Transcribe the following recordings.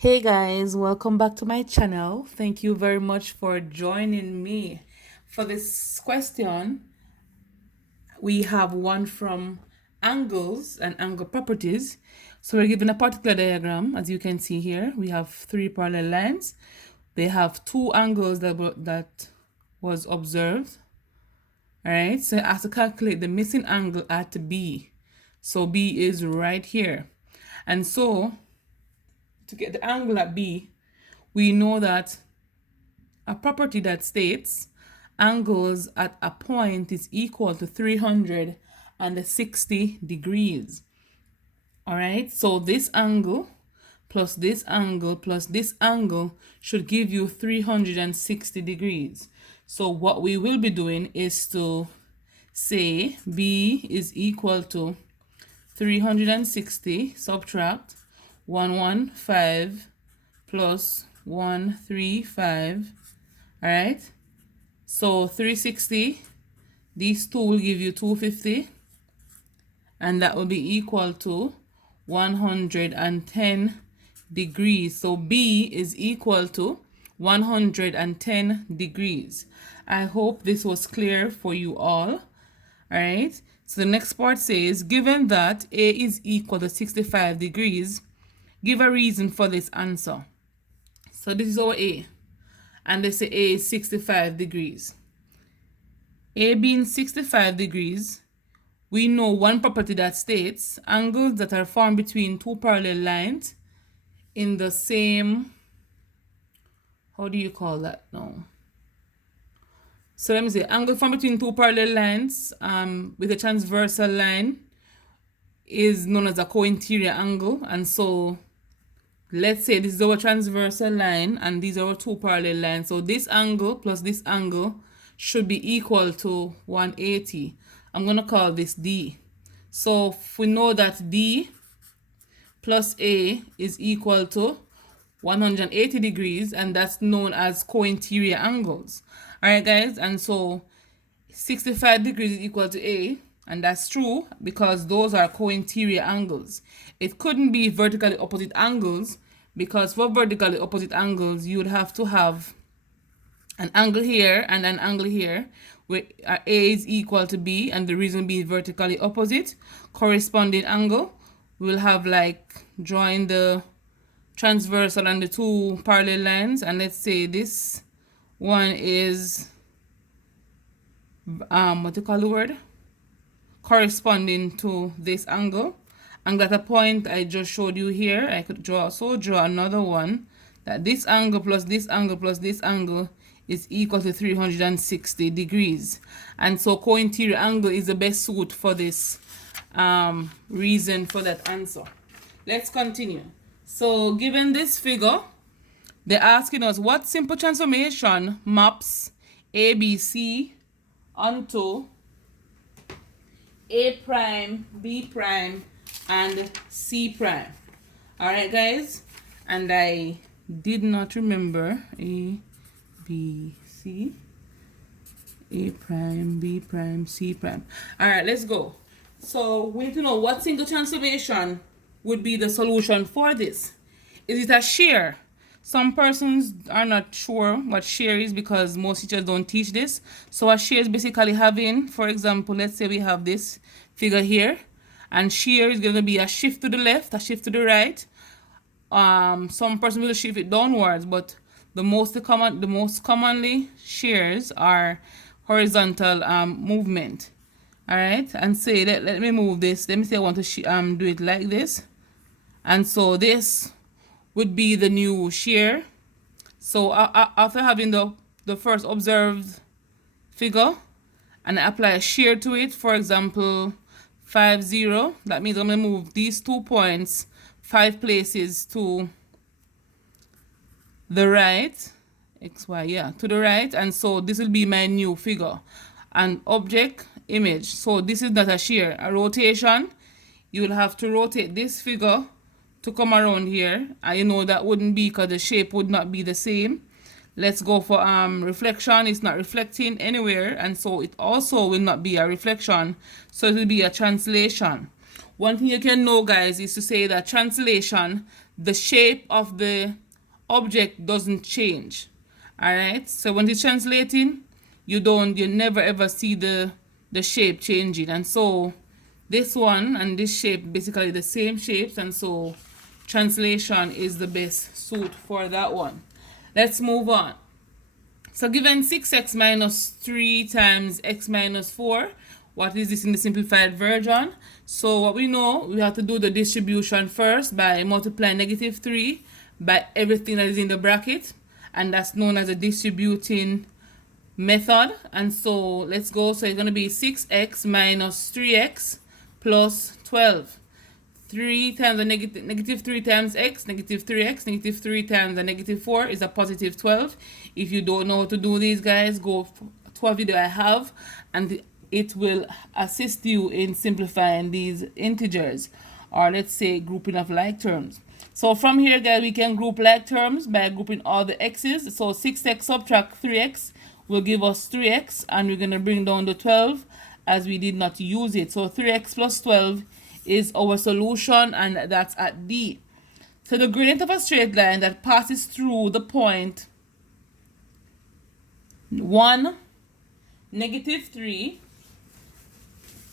Hey guys, welcome back to my channel. Thank you very much for joining me. For this question, we have one from angles and angle properties. So we're given a particular diagram. As you can see here, we have three parallel lines. They have two angles that was observed. All right, so I have to calculate the missing angle at B. So B is right here. And so to get the angle at B, we know that a property that states angles at a point is equal to 360 degrees. All right, so this angle plus this angle plus this angle should give you 360 degrees. So what we will be doing is to say B is equal to 360 subtract 115 plus 135. All right, so 360, these two will give you 250, and that will be equal to 110 degrees. So B is equal to 110 degrees. I hope this was clear for you all. All right, so the next part says, given that A is equal to 65 degrees, give a reason for this answer. So this is our A, and they say A is 65 degrees. A being 65 degrees, we know one property that states angles that are formed between two parallel lines in the same, how do you call that now? So let me say, angle formed between two parallel lines with a transversal line is known as a co-interior angle. And so let's say this is our transversal line and these are our two parallel lines. So this angle plus this angle should be equal to 180. I'm going to call this D. So if we know that D plus A is equal to 180 degrees, and that's known as co-interior angles. All right, guys, and so 65 degrees is equal to A, and that's true because those are co-interior angles. It couldn't be vertically opposite angles because for vertically opposite angles, you would have to have an angle here and an angle here where A is equal to B, and the reason B is vertically opposite. Corresponding angle, we'll have like drawing the transversal and the two parallel lines, and let's say this one is what do you call the word, corresponding to this angle, and at a point I just showed you here, I could draw another one that this angle plus this angle plus this angle is equal to 360 degrees. And so co-interior angle is the best suit for this reason for that answer. Let's continue. So given this figure, they're asking us what simple transformation maps ABC onto A prime, B prime, and C prime. All right, guys, and I did not remember A, B, C, A prime, B prime, C prime. All right, let's go. So we need to know what single transformation would be the solution for this. Is it a shear? Some persons are not sure what shear is because most teachers don't teach this. So a shear is basically having, for example, let's say we have this figure here, and shear is going to be a shift to the left, a shift to the right. Some person will shift it downwards, but the most commonly shears are horizontal movement. All right, and say let me move this. Let me say I want to do it like this, and so this would be the new shear. So after having the first observed figure, and I apply a shear to it, for example 5 0, that means I'm going to move these 2 points 5 places to the right, XY, yeah, to the right, and so this will be my new figure. And object image, so this is not a shear. A rotation, you will have to rotate this figure to come around here, and you know that wouldn't be because the shape would not be the same. Let's go for reflection. It's not reflecting anywhere, and so it also will not be a reflection, so it will be a translation. One thing you can know, guys, is to say that translation the shape of the object doesn't change. All right, so when it's translating, you never ever see the shape changing. And so this one and this shape basically the same shapes, and so translation is the best suit for that one. Let's move on. So given 6x minus 3 times x minus 4, what is this in the simplified version? So what we know, we have to do the distribution first by multiplying -3 by everything that is in the bracket, and that's known as a distributing method. And so let's go. So it's going to be 6x minus 3x plus 12. 3 times a negative 3 times x, negative 3x, negative 3 times a negative 4 is a positive 12. If you don't know how to do these, guys, go to a video I have, and it will assist you in simplifying these integers, or let's say grouping of like terms. So from here, guys, we can group like terms by grouping all the x's. So 6x subtract 3x will give us 3x, and we're going to bring down the 12 as we did not use it. So 3x plus 12 is our solution, and that's at D. So the gradient of a straight line that passes through the point 1, -3,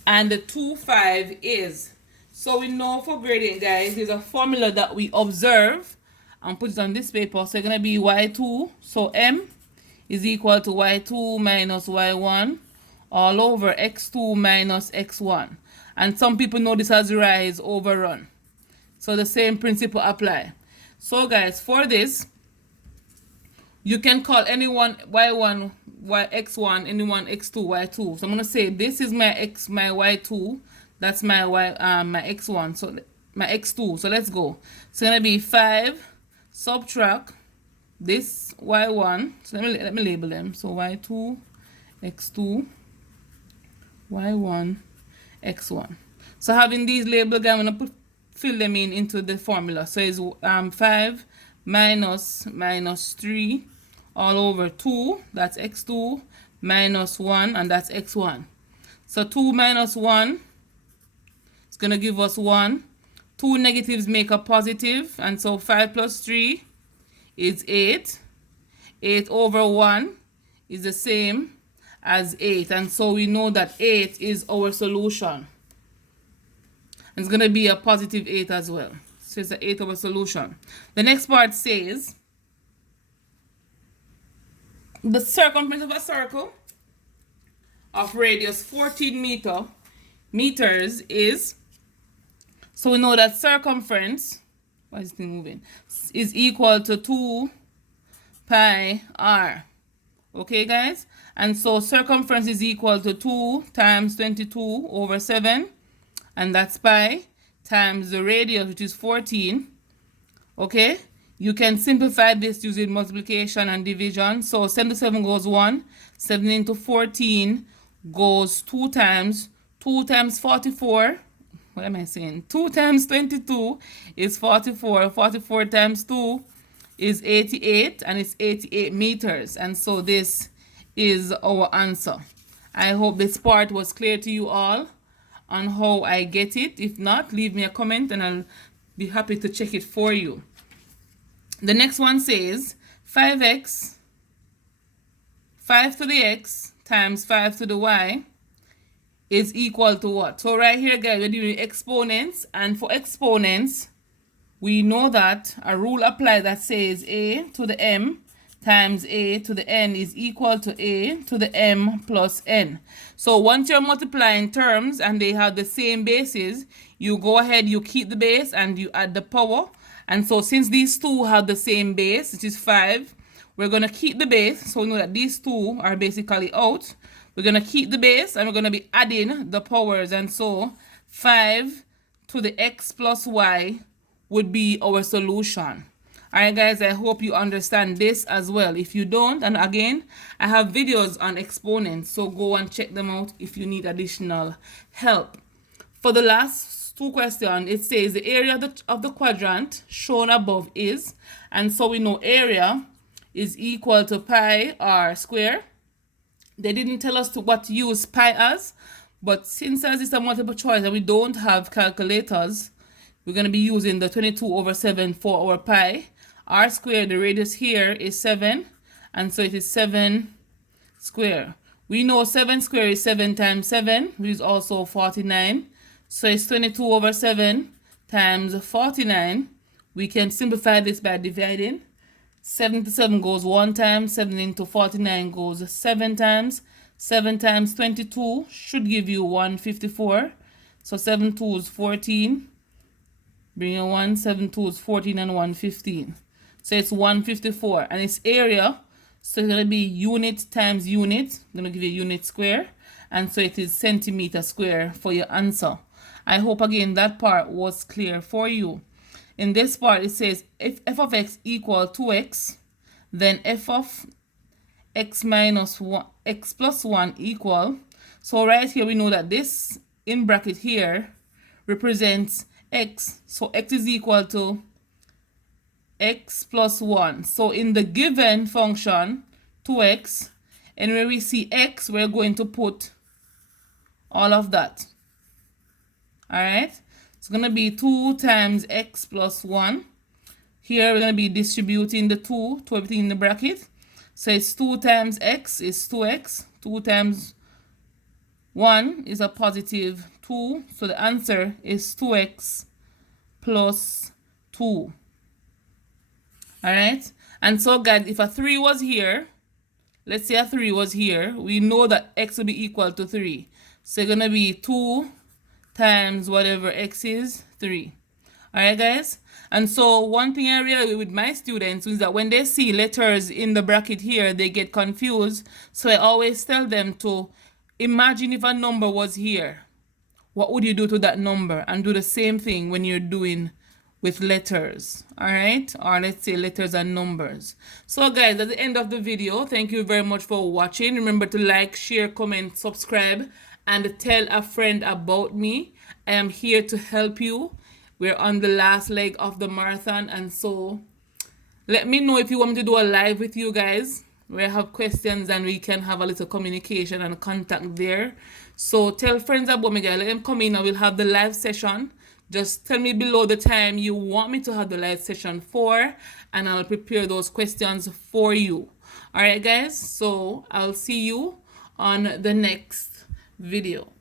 and the 2, 5 is. So we know for gradient, guys, there's a formula that we observe and put it on this paper. So it's going to be y2. So m is equal to y2 minus y1 all over x2 minus x1. And some people know this as rise over run. So the same principle apply. So guys, for this, you can call anyone y1, x1, anyone x2, y2. So I'm gonna say this is my y2, that's my my x1, so my x2. So let's go. It's gonna be 5 subtract this y1. So let me label them. So y2, x2, y1, x1. So having these labeled, I'm going to fill them into the formula. So it's 5 minus 3 all over 2, that's x2, minus 1, and that's x1. So 2 minus 1 is going to give us 1. 2 negatives make a positive, and so 5 plus 3 is 8. 8 over 1 is the same as 8, and so we know that 8 is our solution. And it's going to be a positive 8 as well. So it's an 8 our solution. The next part says the circumference of a circle of radius 14 meters is, so we know that circumference, why is this thing moving, is equal to 2 pi r. Okay, guys? And so circumference is equal to 2 times 22 over 7, and that's pi, times the radius, which is 14. Okay? You can simplify this using multiplication and division. So 7 to 7 goes 1. 7 into 14 goes 2 times. 2 times 44. What am I saying? 2 times 22 is 44. 44 times 2 is 88, and it's 88 meters. And so this is our answer. I hope this part was clear to you all on how I get it. If not, leave me a comment and I'll be happy to check it for you. The next one says 5x, 5 to the x times 5 to the y is equal to what? So right here, guys, we're doing exponents, and for exponents, we know that a rule applies that says a to the m times a to the n is equal to a to the m plus n. So once you're multiplying terms and they have the same bases, you go ahead, you keep the base and you add the power. And so since these two have the same base, which is 5, we're going to keep the base. So we know that these two are basically out. We're going to keep the base and we're going to be adding the powers. And so 5 to the x plus y would be our solution. Alright, guys, I hope you understand this as well. If you don't, and again, I have videos on exponents, so go and check them out if you need additional help. For the last two questions, it says the area of the quadrant shown above is, and so we know area is equal to pi r square. They didn't tell us what to use pi as, but since as it's a multiple choice and we don't have calculators, we're going to be using the 22 over 7 for our pi. R squared, the radius here is 7, and so it is 7 square. We know 7 square is 7 times 7, which is also 49. So it's 22 over 7 times 49. We can simplify this by dividing. 77 goes 1 time, 7 into 49 goes 7 times. 7 times 22 should give you 154. So 7 2s 14. Bring a 1, 7 2s 14 and 1 15. So it's 154. And its area, so it's going to be unit times unit. I'm going to give you unit square. And so it is centimeter square for your answer. I hope again that part was clear for you. In this part it says if f of x equal 2x, then f of x minus 1, x plus 1 equal. So right here we know that this in bracket here represents x. So x is equal to x plus 1. So in the given function 2x, and where we see x, we're going to put all of that. Alright, it's going to be 2 times x plus 1. Here we're going to be distributing the 2 to everything in the bracket. So it's 2 times x is 2x. 2 times 1 is a positive 2. So the answer is 2x plus 2. Alright, and so guys, if a 3 was here, let's say a 3 was here, we know that x will be equal to 3. So it's going to be 2 times whatever x is, 3. Alright guys, and so one thing I realize with my students is that when they see letters in the bracket here, they get confused. So I always tell them to imagine if a number was here, what would you do to that number? And do the same thing when you're doing with letters, alright, or let's say letters and numbers. So guys, at the end of the video, thank you very much for watching. Remember to like, share, comment, subscribe, and tell a friend about me. I am here to help you. We're on the last leg of the marathon, and so let me know if you want me to do a live with you guys where I have questions and we can have a little communication and contact there. So tell friends about me, guys. Let them come in and we'll have the live session. Just tell me below the time you want me to have the live session for, and I'll prepare those questions for you. Alright guys, so I'll see you on the next video.